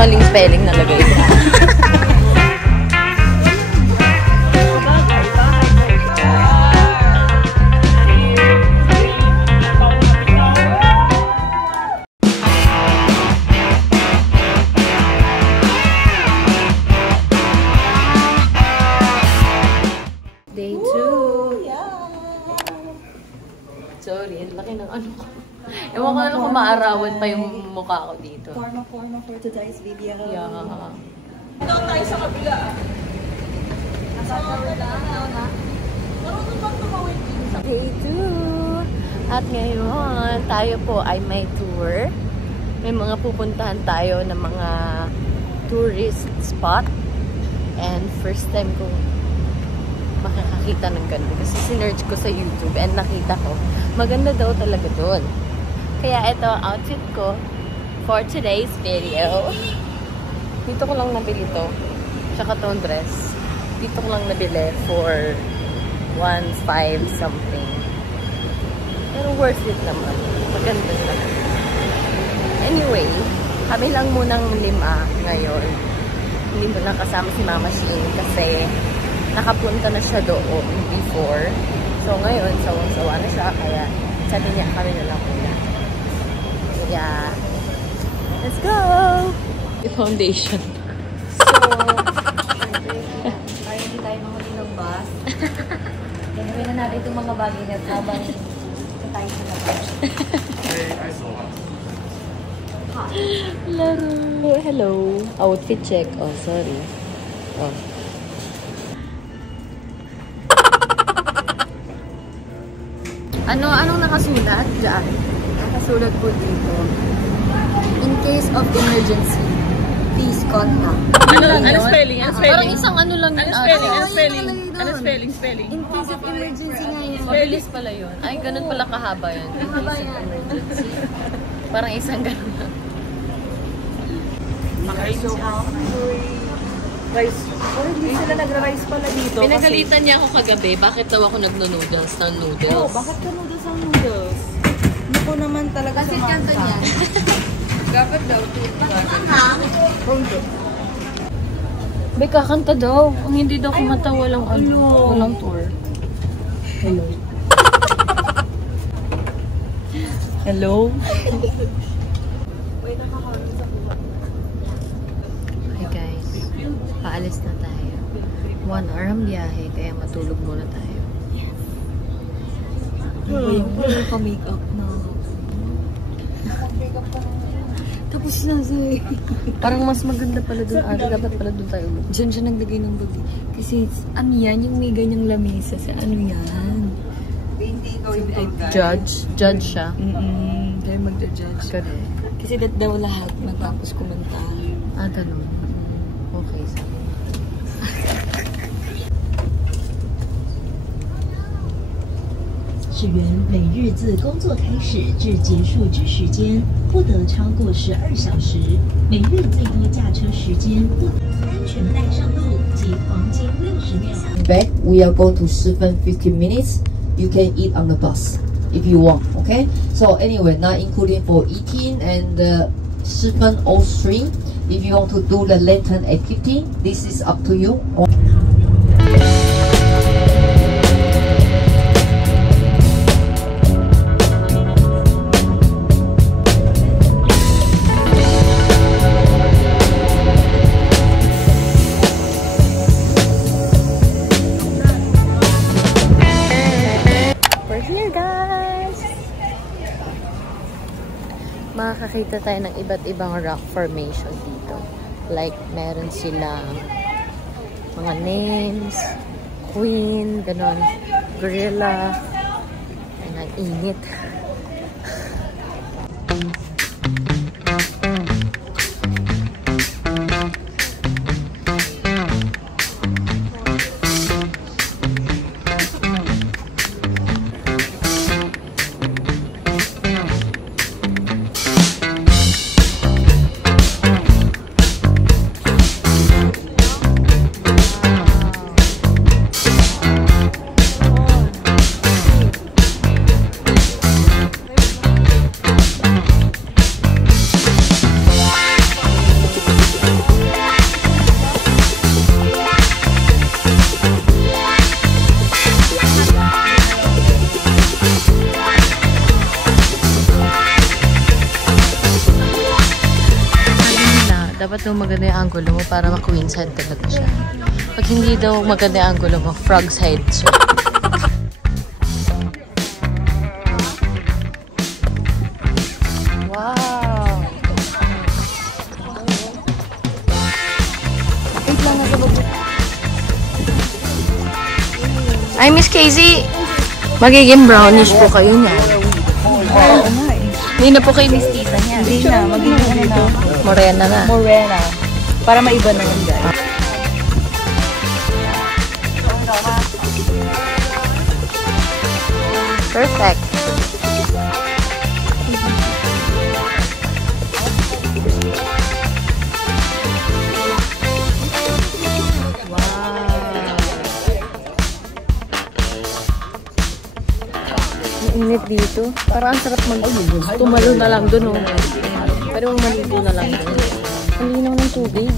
maling spelling nalagay. Day 2. Sorry, ang laki ng ano ko. Ewan ko na lang kung maarawan pa yung mukha ko dito. Forma for today's video. Yeah. Ito tayo sa kabila. Nasa kabila. Marunong bang tumawid din? Day 2. At ngayon, tayo po ay may tour. May mga pupuntahan tayo ng mga tourist spot. And first time kong makakakita ng ganun. Kasi sinerge ko sa YouTube and nakita ko, maganda daw talaga doon. Kaya ito ang outfit ko for today's video. Dito ko lang nabili to. Tsaka tong dress. Dito ko lang nabili for 1.5 something. Pero worth it naman. Maganda siya. Anyway, kami lang munang 5 ngayon. Hindi mo lang kasama si Mama Sheen kasi nakapunta na siya doon before. So ngayon, sawang-sawa na siya. Kaya sabi niya kami na lang muna. Yeah. Let's go! The foundation. So, tayo hindi tayo mahuli ng bus. Gagawin na natin itong mga bagay na habang tayo sa labas. Laro. Hello. Outfit check. Oh, sorry. Oh. Anong nakasulat dyan? Nakasulat po dito. In case of emergency, please contact. Ano spelling? Parang isang ano lang yun. Ano spelling? In case of emergency nga yun. Mabilis pala yun. Ay, ganun pala kahaba yun. In case of emergency. Parang isang ganun lang. Rice. Oh, hindi sila nagra-rice pala dito. Pinagalitan niya ako kagabi. Bakit daw ako nagno-noodles ng noodles? Oh, bakit ka noodles ang noodles? Hindi ko naman talaga kasi kanto niyan. Dapat daw. Be, kakanta daw. Ang hindi daw kumanta, walang ano, walang tour. Hello. Hello? Hi guys. Paalis na tayo. 1 hour ang biyahe, kaya matulog muna tayo. Wala ka make-up na. Tapos na siya. Parang mas maganda pala dun. Dapat pala dun tayo. Diyan siya naglagay ng bagi. Kasi ano yan, yung may ganyang lamesa. Sa ano yan? Judge? Judge siya? Kaya magda-judge. Correct. Kasi that daw lahat matapos kumanta. Ah, ganun. Okay, sige. 职员每日自工作开始至结束之时间不得超过12小时，每日最多驾车时间不得安全带上路及黄金60秒。 Back, we are going to Shifen 15 minutes. You can eat on the bus if you want, okay? So anyway, not including for eating and Shifen all stream. If you want to do the lantern activity, this is up to you. Makakakita tayo ng iba't ibang rock formation dito. Like, meron silang mga names, queen, ganon, gorilla, and ang init. Dapat daw maganda yung angulo mo para ma-queen's head talaga siya. Pag hindi daw maganda yung angulo mo, frog's head siya. Wow! Wait lang, ay, Miss Casey! Magiging brownish po kayo niya. Oo nga eh. Hindi na po kayo Miss Tita niya. Hindi na, magiging ano na. Morena na. Morena. Para maiba naman guys. Perfect. Init dito. Parang ang sarap tumalo na lang dun. Oh. Pero maligo na lang dun. Ang linaw ng tubig.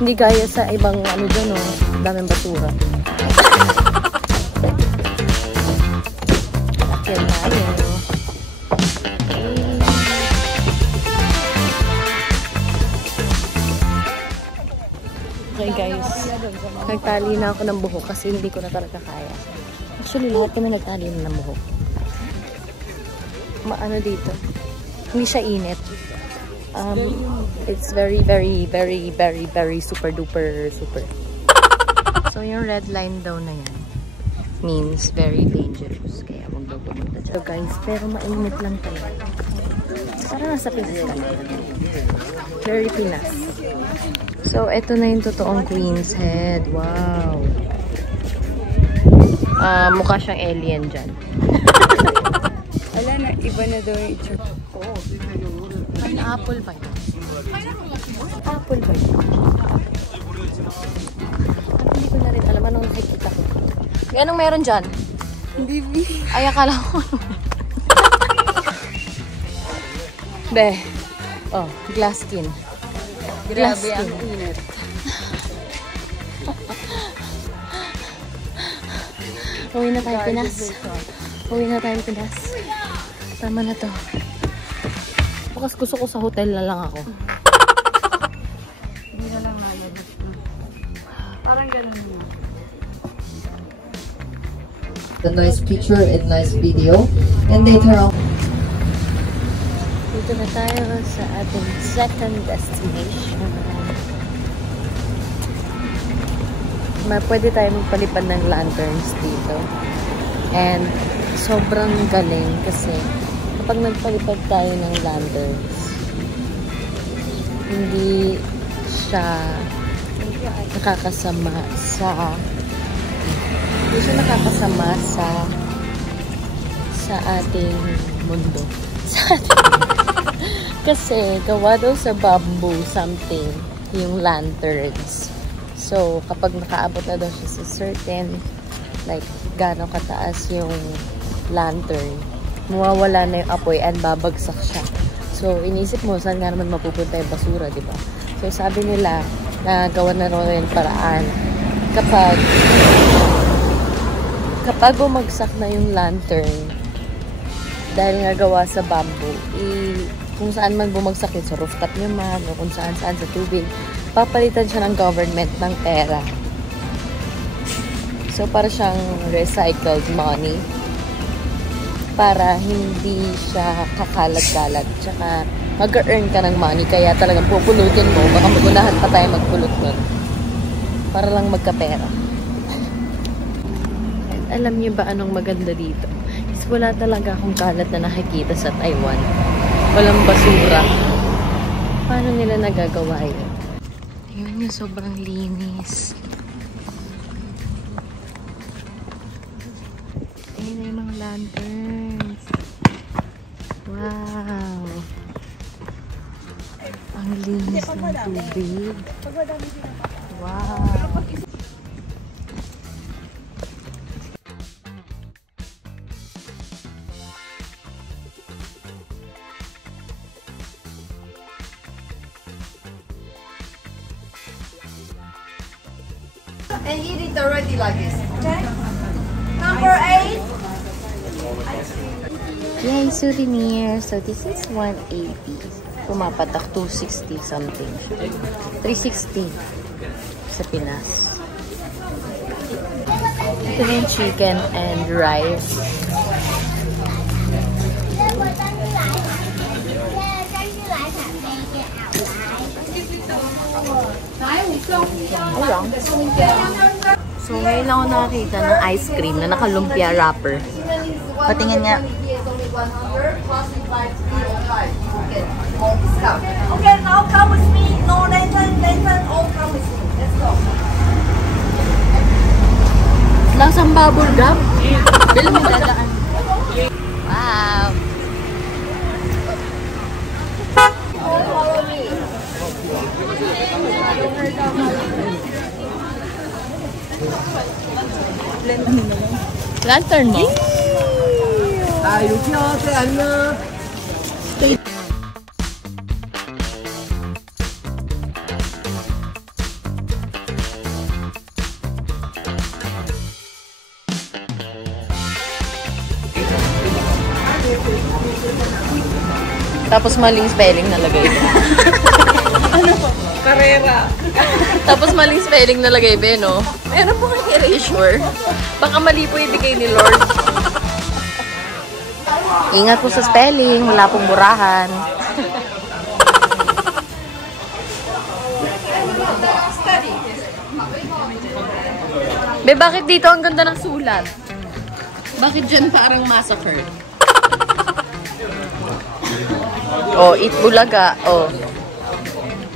Hindi gaya sa ibang ano dyan. Oh. Daming basura. Akyat tayo. Okay guys. Nagtali na ako ng buhok kasi hindi ko na talaga kaya. Actually, lahat kami nagtali na ng buhok. Maano dito? Hindi siya init. It's very super duper super. So, yung red line daw na yan means very dangerous. Kaya huwag daw pumunta dyan. So guys, pero mainit lang talaga. Parang nasa Pinas ka. Very Pinas. So, eto na yung totoong queen's head. Wow! Mukha siyang alien dyan. Wala na, iba na daw yung itsura. Pineapple ba yun? Apple ba yun? Hindi ko na rin alam anong nakikita ko. Anong meron dyan? Hindi. Ay, akala ko. Be. Oh, glass skin. Grabe ang init. Uwi na tayo Pinas. Uwi na tayo Pinas. Tama na to. Bukas gusto ko sa hotel na lang ako. Hindi na lang nalabas na. Parang ganun na. The nice picture and nice video. And later on. Dito na tayo sa ating second destination. Pwede tayo magpalipad ng lanterns dito. And sobrang galing kasi kapag nagpalipad tayo ng lanterns, hindi siya nakakasama sa ating mundo. Kasi gawa daw sa bamboo something yung lanterns. So, kapag nakaabot na daw siya sa certain, like, gano'ng kataas yung lantern, mawawala na yung apoy and babagsak siya. So, inisip mo, saan nga naman mapupunta yung basura, di ba? So, sabi nila, na gawa na rin paraan. Kapag bumagsak na yung lantern, dahil nga gawa sa bamboo, kung saan man bumagsak yun, sa rooftop nyo man, o kung saan sa tubig, papalitan siya ng government ng pera. So, para siyang recycled money. Para hindi siya kakalat-kalat. Tsaka, mag-earn ka ng money. Kaya talagang pupulutin mo. Baka magunahan pa tayo magpulot nun. Para lang magkapera. And alam niyo ba anong maganda dito? Is wala talaga akong kalat na nakikita sa Taiwan. Walang basura. Paano nila nagagawa yun? Ayun yung sobrang linis. Ayun na yung mga lanterns. Wow! Ang linis ng tubig. Wow! And eat it already like this. Okay? Number 8. Yay, souvenir. So this is 180. pumapatak 260 something. 360 sa Pinas. Ito yung chicken and rice. Ayan. So, ngayon lang ako nakakita ng ice cream na nakalumpia wrapper. Patingin nga. Okay, now come with me. No, Nathan, all come with me. Let's go. Lasang bubble gum. Dali mo dadaan. Wow. Lantern mo? Tapos maling spelling nalagay. Ano po? Karera. Tapos maling spelling nalagay, be, no? Meron po kang erasure. Baka mali po ibigay ni Lord. Ingat po sa spelling. Wala pong burahan. Be, bakit dito ang ganda ng sulat? Bakit dyan parang massacre? Oh, Eat Bulaga. Oh.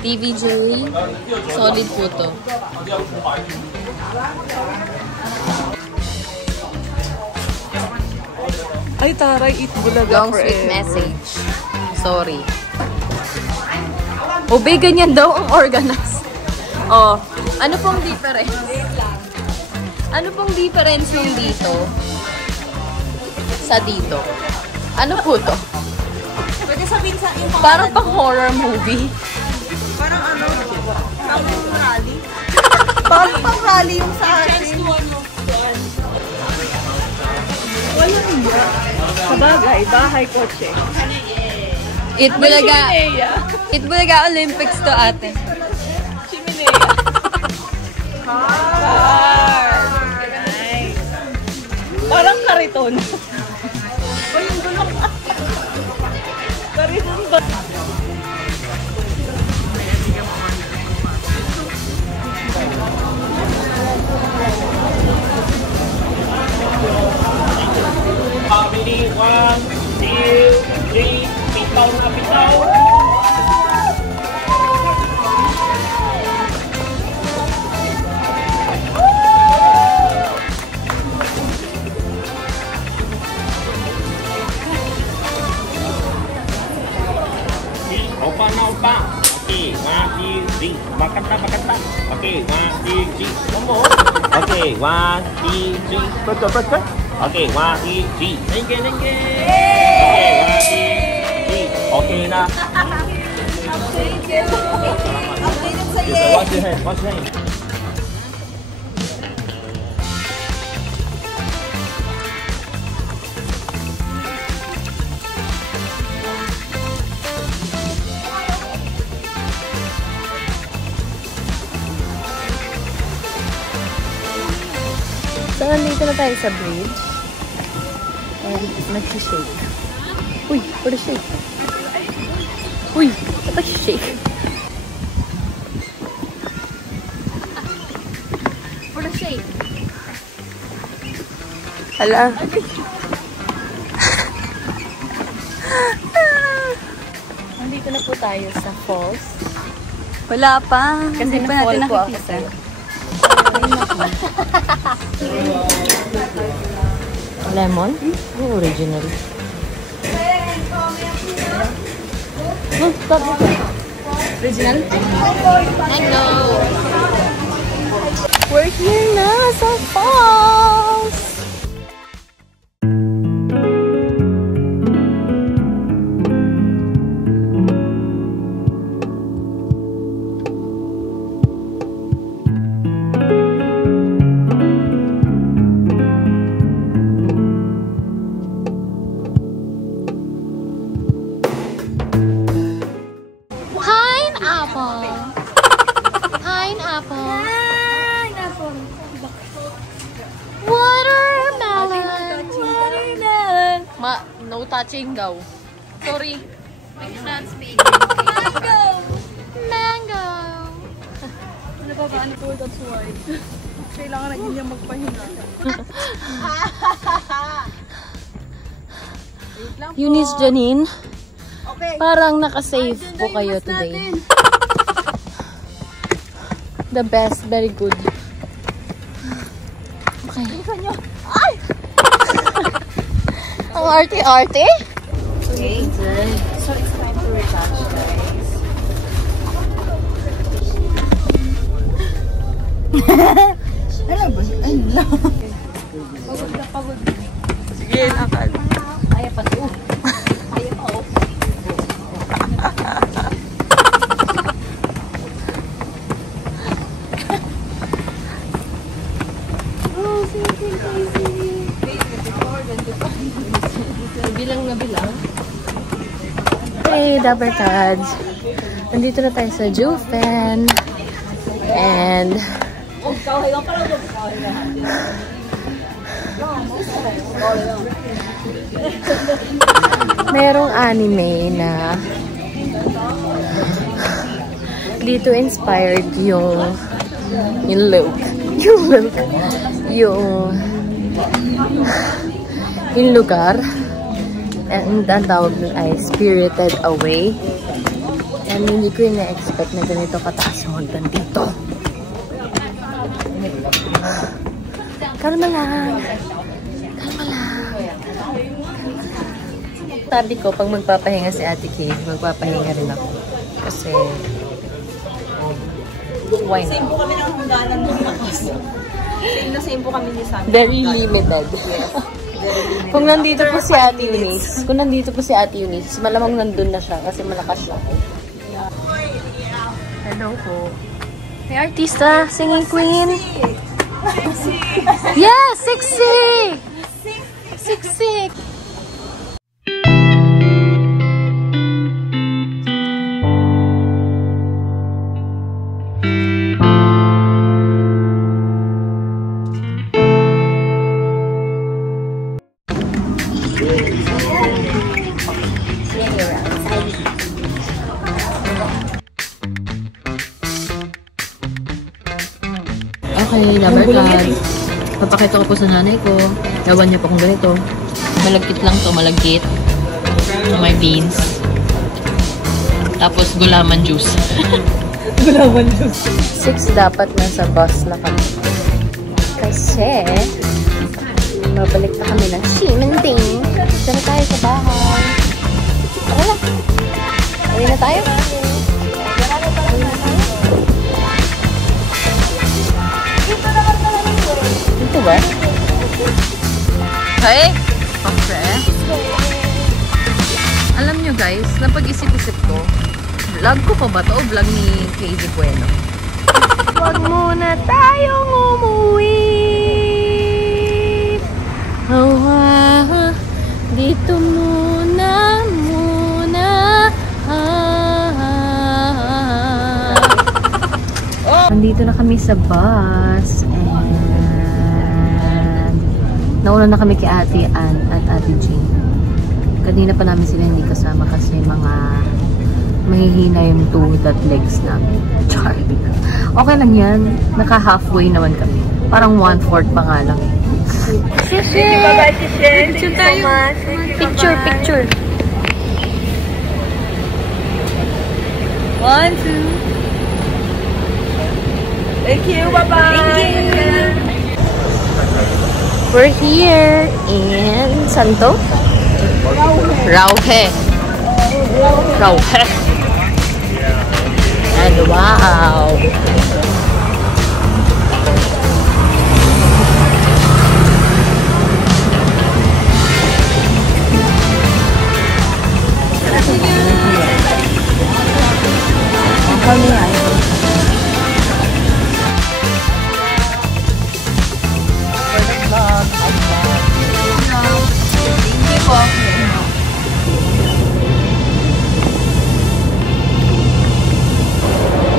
TVJ. Solid po to. Ay, taray, Eat Bulaga. Long sweet message. Sorry. O, be, ganyan daw ang organize. Oh, ano pong difference? Ano pong difference nung dito sa dito? Ano po to? Pwede sabihin sa yung Parang pang horror movie. parang ano, parang rally. Parang pang rally yung sa atin. Wala niya. Sabagay, bahay, kotse. Eat Bulaga. Chimenea. Eat Bulaga Olympics to, ate. Chimenea. Car. Nice. Parang kariton. O, yung gulong. Kariton ba? Family, 1, 2, 3, pitaw na pitaw. Opa na opa. Okay, 1, 2, 3. Bakanta, bakanta. Okay, 1, 2, 3. One more. Okay, 1, 2, 3. Betul, betul. Okay, 1, 2, 3. Lengke, lengke. Okay, 1, 2, 3. Okay na. Updated sa'yo. Wash your hand, wash your hand. So, nandito na tayo sa bridge. And nag-shake. Uy, what a shake. Uy, what a shake. What a shake. Hala. Nandito na po tayo sa falls. Wala pa. Kasi Hindi pa natin na-fall po ako nakikita. sa'yo. Lemon? Yung original. Oh, stop. Original? Hello! We're here na sa falls! touching daw. Sorry. I cannot speak. Mango! Nababaan ko, that's why. Kailangan na niya magpahinga. Eunice, Janine. Parang nakasave po kayo today. The best. Very good. Okay. Ang arte-arte? Okay. So it's time to retouch, guys. Pagod. Sige, nakal. Kaya pa to. Kaya pa oh. Bilang na bilang. Hey, Dapper Tads. Nandito na tayo sa Jufen. And merong anime na dito inspired yung look. Yung lugar. And ang tawag nun ay Spirited Away. And hindi ko yung na-expect na ganito kataas yung hagdan dito. Kalma lang. Sabi ko, pag magpapahinga si Ate Kay, magpapahinga rin ako. Kasi, why not? Same po kami ng hangganan ng lakas. Same po kami ni Sam. Very limited. Kung nandito po si Ate Eunice, malamang nandun na siya kasi malakas siya. Hello po. May artista, singing queen. Yeah, sexy! Sexy! Okay, Dabarkad. Papakita ko po sa nanay ko. Ewan niyo po kung ganito. Malagkit lang to, malagkit. May beans. Tapos gulaman juice. Gulaman juice. 6 dapat nasa bus na kami. Kasi, mabalik na kami ng Ximending. Dito na tayo sa bahay. Tara na. Uwi na tayo. Ito ba? Hey! Okay. Alam nyo guys, napag-isip-isip ko, vlog ko pa ba to o vlog ni KZ Bueno? Huwag muna tayong umuwi. Dito muna. Nandito na kami sa bus and nauna na kami kay Ate Ann at Ate Jean. Kanina pa namin sila hindi kasama kasi mga mahihina yung tuhod at legs namin. Char. Okay lang yan. Naka-halfway naman kami. Parang 1/4 pa nga lang eh. Bye-bye, Shishin. Thank you so much. Picture. 1, 2. Thank you. Bye-bye. Thank you. We're here in Santo? Rauhe. And wow.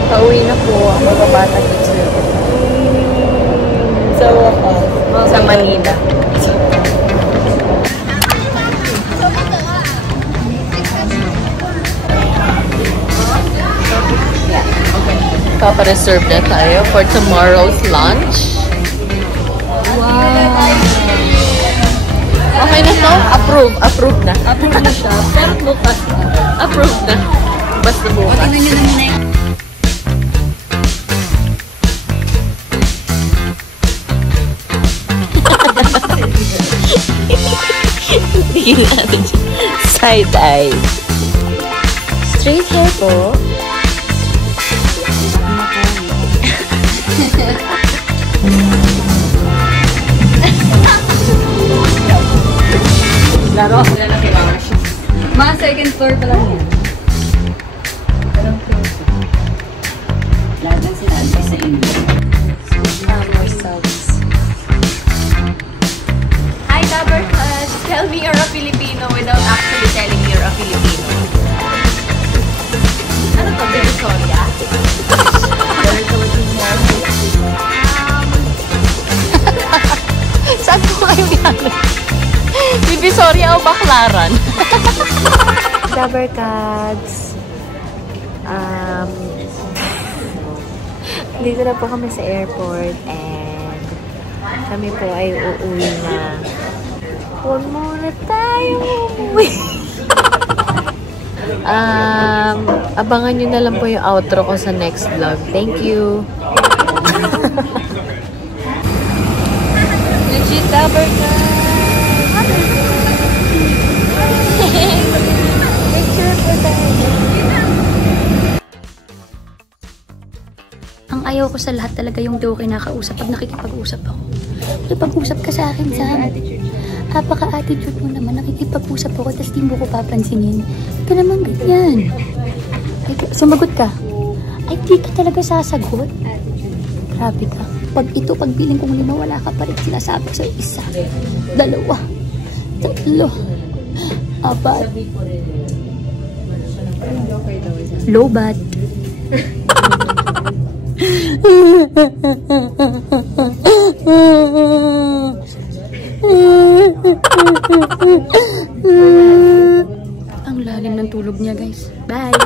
Pauwi na po ang mga bata dito sa Manila. Papa-reserve na tayo for tomorrow's lunch. Wow! Okay na to? Approve. Approve na. Approve na siya. Pero bukas na. Approve na. Basta bukas. Tingnan nyo na muna yung... Tingin natin siya. Side eye. Straight hair po. Laro. Wala na kailangan siya. Mga second floor pa lang yan. Lahat ng sinabi sa inyo. More subs. Hi, Dabber Flash. Tell me you're a Filipino without actually telling me you're a Filipino. Ano to? Divisoria? Saan po kayo yan? Divisoria o Baclaran? Dabber Cats. Dito na po kami sa airport and kami po ay uuwi na. Huwag muna tayo umuwi. Abangan nyo na lang po yung outro ko sa next vlog. Thank you. Legit Dabber Cats. Picture po tayo. Ang ayaw ko sa lahat talaga yung do kinakausap pag nakikipag-usap ako. Nakikipag-usap ka sa akin, Sam. Apaka-attitude mo naman. Nakikipag-usap ako tapos di mo ko papansinin. Hindi ka naman ganyan. Ay, sumagot ka. Ay, di ka talaga sasagot. Grabe ka. Pagbiling kong 5, wala ka pa rin sinasabi sa 1, 2, 3, 4. Low bat. Ang lalim ng tulog niya, guys. Bye!